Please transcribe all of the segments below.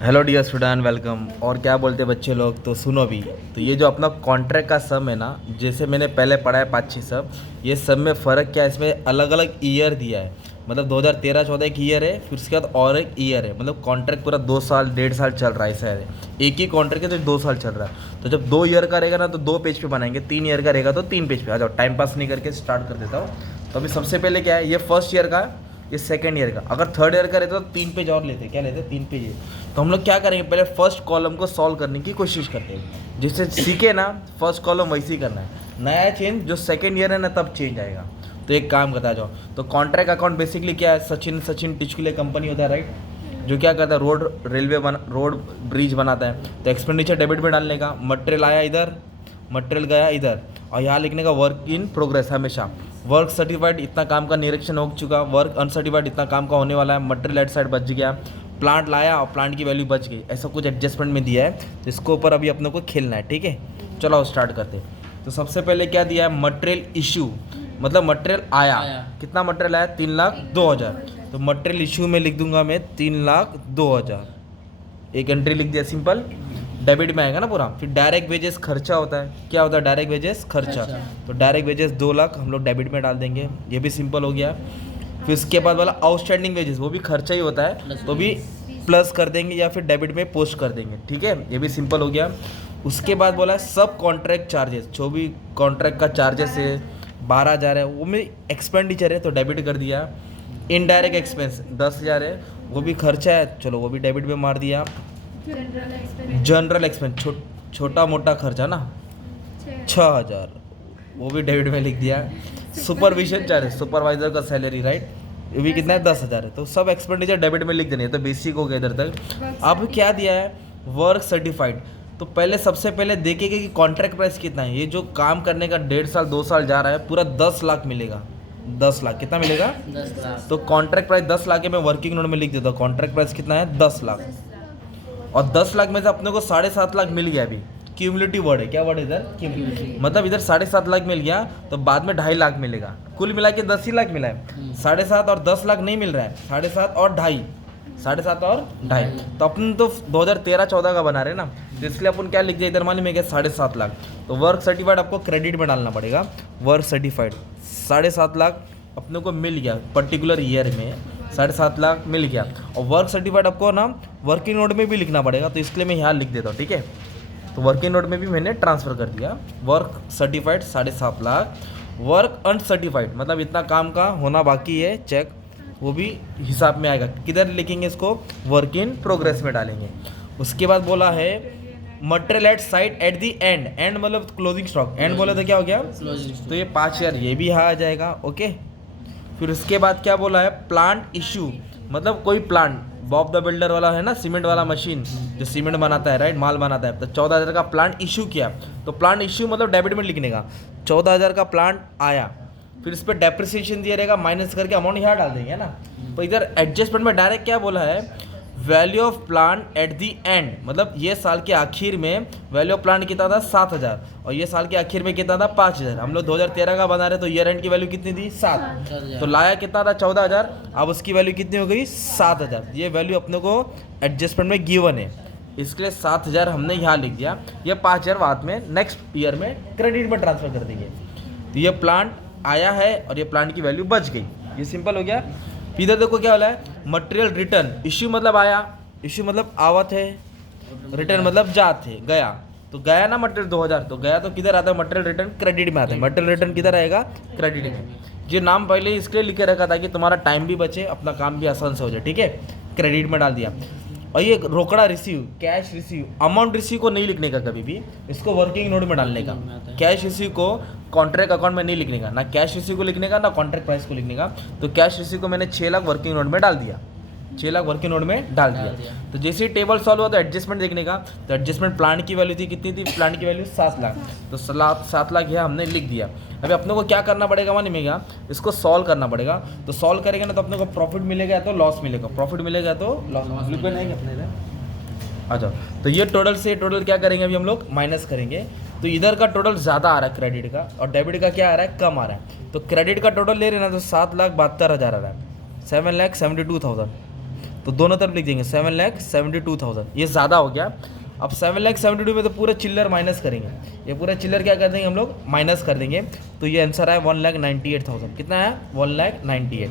Hello dear student, welcome. और क्या बोलते बच्चे लोग, तो सुनो भी। तो ये जो अपना कॉन्ट्रैक्ट का सम है ना, जैसे मैंने पहले पढ़ा है 5-6 सब, ये सब में फ़र्क क्या है, इसमें अलग अलग ईयर दिया है। मतलब 2013-14 एक ईयर है, फिर उसके बाद और एक ईयर है। मतलब कॉन्ट्रैक्ट पूरा 2 साल 1.5 साल चल रहा है ऐसा है। एक ही कॉन्ट्रैक्ट है तो 2 साल चल रहा है। तो जब 2 ईयर का रहेगा ना तो 2 पेज पे बनाएंगे, 3 ईयर का रहेगा तो 3 पेज पे। आ जाओ, टाइम पास नहीं करके स्टार्ट कर देता हूँ। तो अभी सबसे पहले क्या है, ये फर्स्ट ईयर का है, ये सेकेंड ईयर का। अगर थर्ड ईयर का रहता तो 3 पेज और लेते। क्या लेते? 3 पेज। तो हम लोग क्या करेंगे, पहले फर्स्ट कॉलम को सॉल्व करने की कोशिश करते हैं, जिससे सीखे ना। फर्स्ट कॉलम वैसे ही करना है, नया चेंज जो सेकेंड ईयर है ना तब चेंज आएगा। तो एक काम करता जाओ। तो कॉन्ट्रैक्ट अकाउंट बेसिकली क्या है, सचिन टिचकुले कंपनी होता है, राइट, जो क्या करता है, रोड ब्रिज बनाता है। तो एक्सपेंडिचर डेबिट में डालने का, मटेरियल आया इधर, मटेरियल गया इधर, और यहाँ लिखने का वर्क इन प्रोग्रेस हमेशा। वर्क सर्टिफाइड इतना काम का निरीक्षण हो चुका, वर्क अनसर्टिफाइड इतना काम का होने वाला है, मटेरियल एट साइड बच गया, प्लांट लाया और प्लांट की वैल्यू बच गई, ऐसा कुछ एडजस्टमेंट में दिया है। तो इसके ऊपर अभी अपने को खेलना है, ठीक है। चलो स्टार्ट करते हैं। तो सबसे पहले क्या दिया है, मटेरियल इशू, मतलब मटेरियल आया। कितना मटेरियल आया? 3,02,000। तो मटेरियल इशू में लिख दूंगा मैं 3,02,000। एक एंट्री लिख दिया, सिंपल। डेबिट में आएगा ना पूरा। फिर डायरेक्ट वेजेस खर्चा होता है। क्या होता है डायरेक्ट वेजेस? खर्चा। तो डायरेक्ट वेजेस 2 लाख हम लोग डेबिट में डाल देंगे, ये भी सिंपल हो गया। फिर उसके बाद वाला आउटस्टैंडिंग वेजेस, वो भी खर्चा ही होता है, तो भी प्लस कर देंगे या फिर डेबिट में पोस्ट कर देंगे, ठीक है, ये भी सिंपल हो गया। उसके बाद बोला सब कॉन्ट्रैक्ट चार्जेस, जो भी कॉन्ट्रैक्ट का चार्जेस है 12,000 है, वो में एक्सपेंडिचर है तो डेबिट कर दिया। इनडायरेक्ट एक्सपेंस 10,000 है, वो भी खर्चा है, चलो वो भी डेबिट में मार दिया। जनरल एक्सपेंस छोटा मोटा खर्चा ना 6,000, वो भी डेबिट में लिख दिया। सुपरविजन चार्ज, सुपरवाइजर का सैलरी, राइट, ये भी कितना है? 10,000 है। तो सब एक्सपेंडिचर डेबिट में लिख देने, तो बेसिक हो गया इधर तक। अब क्या दिया है, वर्क सर्टिफाइड। तो पहले सबसे पहले देखेंगे कि कॉन्ट्रैक्ट प्राइस कितना है। ये जो काम करने का 1.5 साल 2 साल जा रहा है, पूरा 10 लाख मिलेगा। 10 लाख कितना मिलेगा? 10 लाख। तो कॉन्ट्रैक्ट प्राइस 10 लाख है, मैं वर्किंग नोट में लिख देता हूँ। कॉन्ट्रैक्ट प्राइस कितना है? 10 लाख। और 10 लाख में से अपने को 7.5 लाख मिल गया। अभी क्यूमुलेटिव वर्ड है, क्या वर्ड है इधर? क्यूमुलेटिव। मतलब इधर 7.5 लाख मिल गया, तो बाद में 2.5 लाख मिलेगा। कुल मिला के 10 ही लाख मिला है। 7.5 और 10 लाख नहीं मिल रहा है, 7.5 और 2.5, 7.5 और 2.5। तो अपन तो 2013-14 का बना रहे ना, तो इसलिए अपन क्या लिख दिया इधर, मालूम है क्या? 7.5 लाख। तो वर्क सर्टिफाइड आपको क्रेडिट में डालना पड़ेगा। वर्क सर्टिफाइड 7.5 लाख अपने को मिल गया पर्टिकुलर ईयर में, 7.5 लाख मिल गया। और वर्क सर्टिफाइड आपको ना वर्किंग नोट में भी लिखना पड़ेगा, तो इसलिए मैं यहाँ लिख देता हूँ, ठीक है। तो वर्किंग नोट में भी मैंने ट्रांसफ़र कर दिया। Work certified 7.5 lakh. Work uncertified मतलब इतना काम का होना बाकी है, चेक, वो भी हिसाब में आएगा। किधर लिखेंगे इसको? वर्क इन प्रोग्रेस में डालेंगे। उसके बाद बोला है material at site at the and. And मतलब क्लोजिंग स्टॉक, एंड बोला तो क्या हो गया? तो ये 5,000 ये भी यहाँ आ जाएगा, ओके। फिर उसके बाद क्या बोला है, प्लांट इशू, मतलब कोई प्लांट, बॉब द बिल्डर वाला है ना, सीमेंट वाला मशीन जो सीमेंट बनाता है, राइट, माल बनाता है। तो 14,000 का प्लांट इशू किया। तो प्लांट इशू मतलब डेबिट में लिखने का, 14,000 का प्लांट आया। फिर इस पर डेप्रिसिएशन दिया रहेगा, माइनस करके अमाउंट यहाँ डाल देंगे, है ना। तो इधर एडजस्टमेंट में डायरेक्ट क्या बोला है, value of plant at the and, मतलब ये साल के आखिर में वैल्यू ऑफ प्लांट कितना था? 7,000, और ये साल के आखिर में कितना था? 5,000। हम लोग 2013 का बना रहे, तो ईयर एंड की वैल्यू कितनी थी? 7। तो लाया कितना था? 14,000। अब उसकी वैल्यू कितनी हो गई? 7,000। ये वैल्यू अपने को एडजस्टमेंट में गिवन है, इसके लिए 7,000 हमने यहाँ लिख दिया। ये 5,000 बाद में नेक्स्ट ईयर में क्रेडिट में ट्रांसफर कर देंगे। तो ये प्लांट आया है और ये प्लांट की वैल्यू बच गई, ये सिंपल हो गया। इधर देखो क्या बोला है, मटेरियल रिटर्न। इश्यू मतलब आया, इश्यू मतलब आवत है, रिटर्न मतलब जात है, गया। तो गया ना मटेरियल 2,000, तो गया तो किधर आता है? मटेरियल रिटर्न क्रेडिट में आता है। मटेरियल रिटर्न किधर आएगा? क्रेडिट में। ये नाम पहले इसके लिए लिखे रखा था कि तुम्हारा टाइम भी बचे, अपना काम भी आसान से हो जाए, ठीक है। क्रेडिट में डाल दिया। और ये रोकड़ा receive, cash receive, amount receive को नहीं लिखने का कभी भी, इसको वर्किंग नोट में डालने का। कैश रिसीव को कॉन्ट्रैक्ट अकाउंट में नहीं लिखने का, ना कैश रिसीव को लिखने का, ना कॉन्ट्रैक्ट प्राइस को लिखने का। तो कैश रिसीव को मैंने 6 लाख वर्किंग नोट में डाल दिया, 6 लाख वर्किंग नोट में डाल दिया। तो जैसे ही टेबल सॉल्व हुआ तो एडजस्टमेंट देखने का। तो एडजस्टमेंट प्लांट की वैल्यू थी, कितनी थी? प्लांट की वैल्यू 7 लाख। तो 7 लाख यह हमने लिख दिया। अभी अपने को क्या करना पड़ेगा मालूम है क्या? इसको सॉल्व करना पड़ेगा। तो सॉल्व करेंगे ना तो अपने को प्रॉफिट मिलेगा या तो लॉस मिलेगा, प्रॉफिट मिलेगा तो लॉस मिलेगा। अपने इधर आ जाओ। तो ये टोटल से टोटल क्या करेंगे, अभी हम लोग माइनस करेंगे। तो इधर का टोटल ज़्यादा आ रहा है क्रेडिट का, और डेबिट का क्या आ रहा है? कम आ रहा है। तो क्रेडिट का टोटल ले रहे ना तो 7,72,000 आ रहा है, 7,72,000। तो तो दोनों तरफ लिख देंगे 7,72,000। ये ज़्यादा हो गया। अब 7,72,000 में तो पूरा चिल्लर माइनस करेंगे, ये पूरा चिल्लर क्या कर देंगे हम लोग, माइनस कर देंगे। तो ये आंसर है 1,98,000। कितना है, 1,98,000।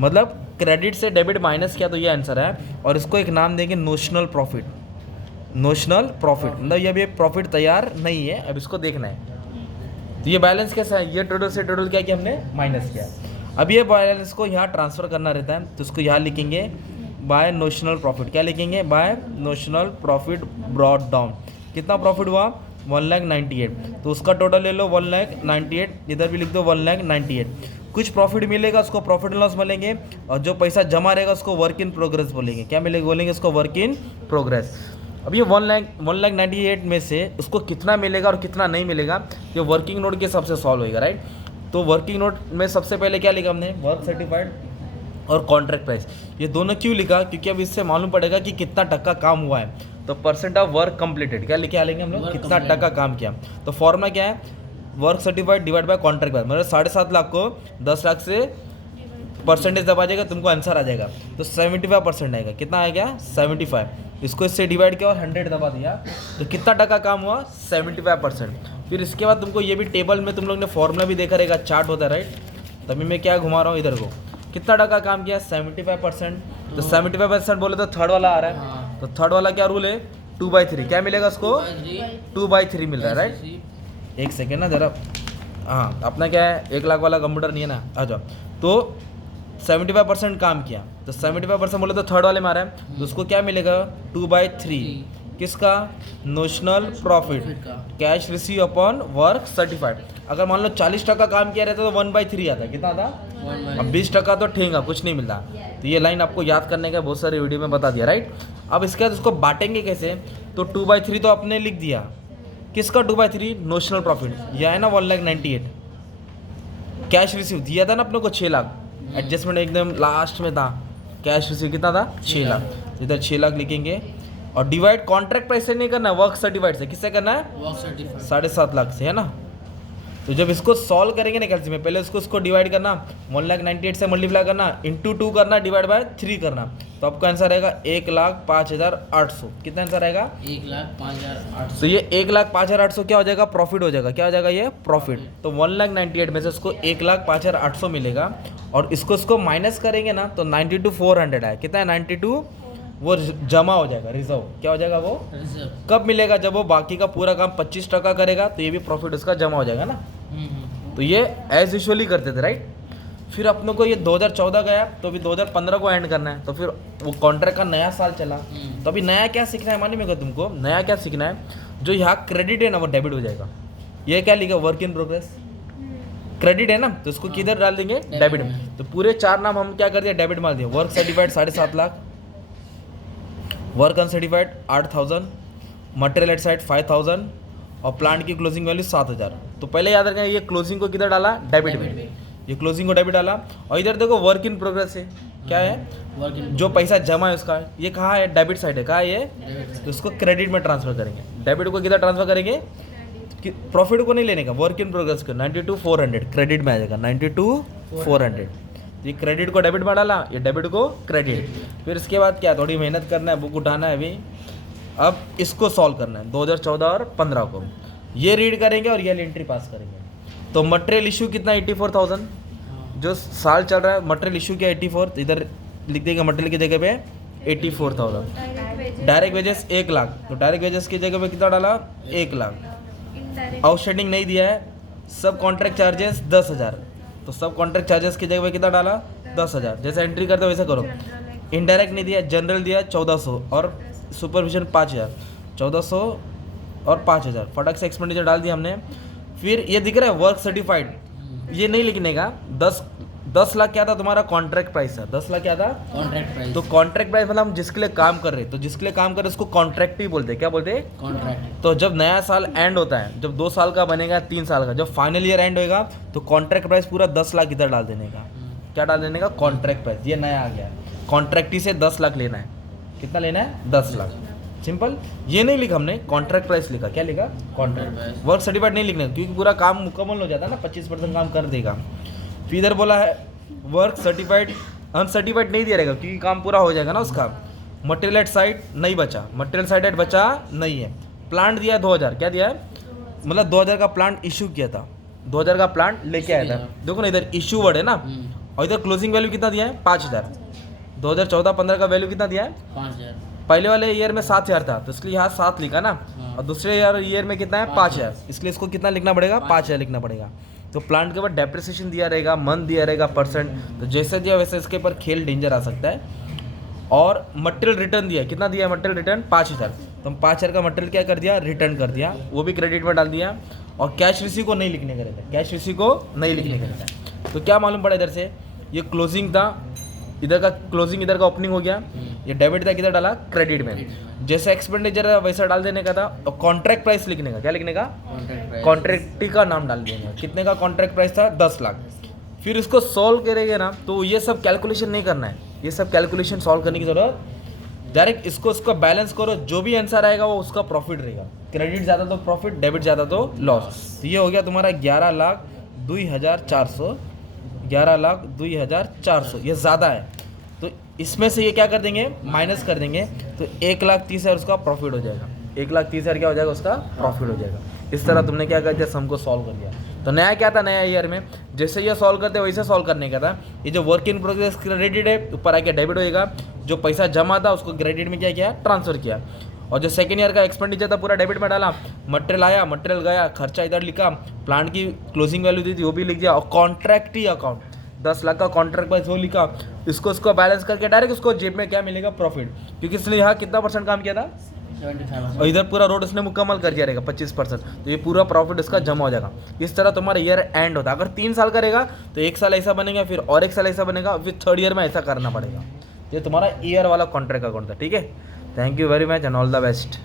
मतलब क्रेडिट से डेबिट माइनस किया तो ये आंसर है। और इसको एक नाम देंगे नोशनल प्रॉफिट। नोशनल प्रॉफिट मतलब ये अभी प्रॉफिट तैयार नहीं है, अब इसको देखना है। तो ये बैलेंस कैसा है, ये टोटल से टोटल क्या किया हमने, माइनस किया। अब ये बैलेंस को यहाँ ट्रांसफ़र करना रहता है, तो इसको यहाँ लिखेंगे बाय नोशनल प्रॉफिट। क्या लिखेंगे, by notional profit brought down. कितना प्रॉफिट हुआ, 1,98,000। तो उसका टोटल ले लो 1,98,000, इधर भी लिख दो 1,98,000। कुछ प्रॉफिट मिलेगा उसको प्रॉफिट एंड लॉस बोलेंगे, और जो पैसा जमा रहेगा उसको वर्क इन प्रोग्रेस बोलेंगे। क्या मिलेगा, बोलेंगे उसको वर्क इन प्रोग्रेस। अब ये 1,98,000 में से उसको कितना मिलेगा और कितना नहीं मिलेगा, ये वर्किंग नोट के हिसाब से सॉल्व होएगा, राइट। तो वर्किंग नोट में सबसे पहले क्या लिखा हमने, वर्क सर्टिफाइड और कॉन्ट्रैक्ट प्राइस। ये दोनों क्यों लिखा, क्योंकि अब इससे मालूम पड़ेगा कि कितना टक्का काम हुआ है। तो परसेंट ऑफ वर्क कंप्लीटेड क्या लिखे आलेंगे हम लोग, कितना टक्का काम किया। तो फॉर्मूला क्या है, work certified divide by contract price. मतलब 7.5 लाख को 10 लाख से परसेंटेज दबा जाएगा, तुमको आंसर आ जाएगा। तो 75% आएगा। कितना आएगा, 75। इसको इससे डिवाइड किया और 100 दबा दिया, तो कितना टका काम हुआ, 75%। फिर इसके बाद तुमको ये भी टेबल में तुम लोग ने फॉर्मूला भी देखा रहेगा, चार्ट होता है, राइट। तभी मैं क्या घुमा रहा हूँ इधर को, कितना टका काम किया, 75%। तो 75% बोले तो थर्ड वाला आ रहा है। तो थर्ड वाला क्या रूल है, 2/3। क्या मिलेगा उसको, 2/3 मिल रहा है, राइट। एक सेकेंड ना जरा, हाँ अपना क्या है, 1 लाख वाला कंप्यूटर नहीं है ना, आ जाओ। तो 75% काम किया, तो 75% बोले तो थर्ड वाले में आ रहा है। तो उसको क्या मिलेगा, 2/3 किसका, notional profit, cash receive upon work certified. अगर मान लो 40% काम किया रहता तो 1/3 आता, कितना था, अब 20% तो ठेंगा, कुछ नहीं मिलता। तो ये लाइन आपको याद करने का बहुत सारे वीडियो में बता दिया, राइट। अब इसके बाद उसको बांटेंगे कैसे, तो 2/3 तो आपने लिख दिया, किसका 2/3, नोशनल प्रॉफिट। यह है ना 1,98,000। कैश रिसीव दिया था ना अपने को 6 लाख, एडजस्टमेंट एकदम लास्ट में था। कैश रिसीव कितना था, 6 लाख। इधर 6 लाख लिखेंगे और डिवाइड कॉन्ट्रैक्ट प्राइस से नहीं करना है, वर्क सर्टिफाइड से। किससे करना है, वर्क सर्टिफाइड, 7.5 लाख से, है ना। तो जब इसको सॉल्व करेंगे ना कैलसी में, पहले इसको डिवाइड करना, 1,98,000 से मल्टीप्लाई करना, इंटू 2 करना, डिवाइड बाय 3 करना। तो आपका आंसर आएगा 1,05,800। कितना आंसर आएगा, 1,05,800। तो ये 1,05,800 क्या हो जाएगा, प्रॉफिट हो जाएगा। क्या हो जाएगा, ये प्रॉफिट। तो 1,98,000 में से उसको 1,05,800 मिलेगा, और इसको माइनस करेंगे ना तो 92,400 है। कितना है, 92, वो जमा हो जाएगा, रिजर्व। क्या हो जाएगा, वो रिजर्व। कब मिलेगा, जब वो बाकी का पूरा काम 25% करेगा, तो ये भी प्रॉफिट उसका जमा हो जाएगा ना। तो ये एज यूजुअली करते थे, राइट। फिर अपनों को ये 2014 गया, तो अभी 2015 को एंड करना है। तो फिर वो कॉन्ट्रैक्ट का नया साल चला, तो अभी नया क्या सीखना है, मालूम है तुमको, नया क्या सीखना है, जो यहाँ क्रेडिट है ना वो डेबिट हो जाएगा। ये क्या लिखा, वर्क इन प्रोग्रेस, क्रेडिट है ना, तो उसको किधर डाल देंगे, डेबिट में। तो पूरे 4 नाम हम क्या कर दिया, डेबिट मार दिए। Work certified 7.5 lakh, work uncertified 8,000, material at side 5,000, और प्लांट की क्लोजिंग वैल्यू 7,000। तो पहले याद रखना, ये क्लोजिंग को किधर डाला, डेबिट में। ये क्लोजिंग को डेबिट डाला, और इधर देखो वर्क इन प्रोग्रेस है। क्या है, जो पैसा जमा है उसका, ये कहाँ है, डेबिट साइड है। कहाँ है ये, तो उसको क्रेडिट में ट्रांसफर करेंगे। डेबिट को किधर ट्रांसफर करेंगे, प्रॉफिट को नहीं लेने का, वर्क इन प्रोग्रेस को 92,400 क्रेडिट में आ जाएगा, 92,400। ये क्रेडिट को डेबिट में डाला, ये डेबिट को क्रेडिट। फिर इसके बाद क्या, थोड़ी मेहनत करना है, बुक उठाना है अभी। अब इसको सॉल्व करना है 2014 और 15 को, ये रीड करेंगे और ये एंट्री पास करेंगे। तो मटेरियल इशू कितना, 84,000, जो साल चल रहा है मटेरियल इशू क्या 84, तो इधर लिख देंगे मटेरियल की जगह पे 84,000। डायरेक्ट वेजेस 1 लाख, तो डायरेक्ट वेजेस की जगह पे कितना डाला, 1 लाख। आउटस्टैंडिंग नहीं दिया है, सब कॉन्ट्रैक्ट चार्जेस 10,000, तो सब कॉन्ट्रैक्ट चार्जेस की जगह पे कितना डाला, 10,000। जैसे एंट्री करते हो वैसा करो। इनडायरेक्ट नहीं दिया, जनरल दिया 1400, और सुपरविजन 5,000, 1400 और 5,000, फटाक से एक्सपेंडिचर डाल दिया हमने। फिर ये दिख रहा है वर्क सर्टिफाइड, ये नहीं लिखने का। 10 लाख क्या था तुम्हारा, कॉन्ट्रैक्ट प्राइस था। 10 लाख क्या था, कॉन्ट्रैक्ट प्राइस। तो कॉन्ट्रैक्ट प्राइस मतलब हम जिसके लिए काम कर रहे हैं, तो जिसके लिए काम कर रहे हैं उसको कॉन्ट्रैक्ट ही बोलते हैं। क्या बोलते हैं, कॉन्ट्रैक्ट। तो जब नया साल एंड होता है, जब 2 साल का बनेगा, 3 साल का, जब फाइनल ईयर एंड होएगा, तो कॉन्ट्रैक्ट प्राइस पूरा 10 लाख इधर डाल देने का। क्या डाल देने का, कॉन्ट्रैक्ट प्राइस। ये नया आ गया, कॉन्ट्रैक्टी से 10 लाख लेना है। कितना लेना है, 10 लाख, सिंपल। ये नहीं लिखा हमने, कॉन्ट्रैक्ट प्राइस लिखा। क्या लिखा, कॉन्ट्रैक्ट। वर्क सर्टिफाइड नहीं लिखना, क्योंकि पूरा काम मुकम्मल हो जाता है ना, 25% काम कर देगा। फिर इधर बोला है वर्क सर्टिफाइड अनसर्टिफाइड नहीं दिया रहेगा क्योंकि काम पूरा हो जाएगा ना उसका। मटेरियल एट साइट नहीं बचा, मटेरियल साइट एट बचा नहीं है। प्लांट दिया है 2000, क्या दिया है, मतलब 2000 का प्लांट इशू किया था, 2000 का प्लांट लेके आया था। देखो ना इधर इशू वर्ड है ना, और इधर क्लोजिंग वैल्यू कितना दिया है 5000। 2014-15 का वैल्यू कितना दिया है 5000। पहले वाले ईयर में 7000 था तो इसलिए यहाँ 7 लिखा ना, और दूसरे ईयर में कितना है 5000, इसलिए इसको कितना लिखना पड़ेगा 5000 लिखना पड़ेगा। तो प्लांट के ऊपर डेप्रिसिएशन दिया रहेगा, मंथ दिया रहेगा, परसेंट, तो जैसे दिया वैसे इसके ऊपर खेल डेंजर आ सकता है। और मटेरियल रिटर्न दिया, कितना दिया मटेरियल रिटर्न 5000, तो हम 5000 का मटेरियल क्या कर दिया रिटर्न कर दिया, वो भी क्रेडिट में डाल दिया। और कैश रिसीव को नहीं लिखने का रहता है, कैश रिसीव को नहीं लिखने का रहता है। तो क्या मालूम पड़ा इधर से, ये क्लोजिंग था, इधर का क्लोजिंग, इधर का ओपनिंग हो गया, ये डेबिट था किधर डाला क्रेडिट में। जैसे एक्सपेंडिचर है वैसा डाल देने का था। और कॉन्ट्रैक्ट प्राइस लिखने का, क्या लिखने का कॉन्ट्रैक्टी का नाम डाल देंगे, कितने का कॉन्ट्रैक्ट प्राइस था 10 लाख। फिर इसको सॉल्व करेंगे ना तो ये सब कैलकुलेशन नहीं करना है, ये सब कैलकुलेशन सॉल्व करने की जरूरत, डायरेक्ट इसको उसका बैलेंस करो, जो भी आंसर आएगा वो उसका प्रॉफिट रहेगा। क्रेडिट ज़्यादा तो प्रॉफिट, डेबिट ज़्यादा तो लॉस। तो ये हो गया तुम्हारा 11,02,400, 11,02,400, ये ज़्यादा है तो इसमें से ये क्या कर देंगे माइनस कर देंगे, तो 1,30,000 उसका प्रॉफिट हो जाएगा, 1,30,000 क्या हो जाएगा उसका प्रॉफिट हो जाएगा। इस तरह तुमने क्या कर दिया, सम को सॉल्व कर दिया। तो नया क्या था, नया ईयर में जैसे ये सॉल्व करते वैसे सॉल्व करने का था। ये जो वर्क इन प्रोग्रेस क्रेडिट है ऊपर आके डेबिट होएगा, जो पैसा जमा था उसको क्रेडिट में क्या किया ट्रांसफर किया। और जो सेकेंड ईयर का एक्सपेंडिचर था पूरा डेबिट में डाला, मटेरियल आया मटेरियल गया, खर्चा इधर लिखा, प्लांट की क्लोजिंग वैल्यू दी थी वो भी लिख दिया, और कॉन्ट्रैक्ट ही अकाउंट 10 लाख का कॉन्ट्रैक्ट प्राइस वो लिखा, इसको बैलेंस करके डायरेक्ट उसको जेब में क्या मिलेगा प्रॉफिट, क्योंकि इसने यहाँ कितना परसेंट काम किया था 75%। और इधर पूरा रोड उसने मुकम्मल कर दिया रहेगा 25%, तो ये पूरा प्रॉफिट इसका जमा हो जाएगा। इस तरह तुम्हारा ईयर एंड होता है। अगर 3 साल करेगा तो 1 साल ऐसा बनेगा, फिर और 1 साल ऐसा बनेगा, फिर थर्ड ईयर में ऐसा करना पड़ेगा। ये तुम्हारा ईयर वाला कॉन्ट्रैक्ट अकाउंट था, ठीक है। Thank you very much and all the best.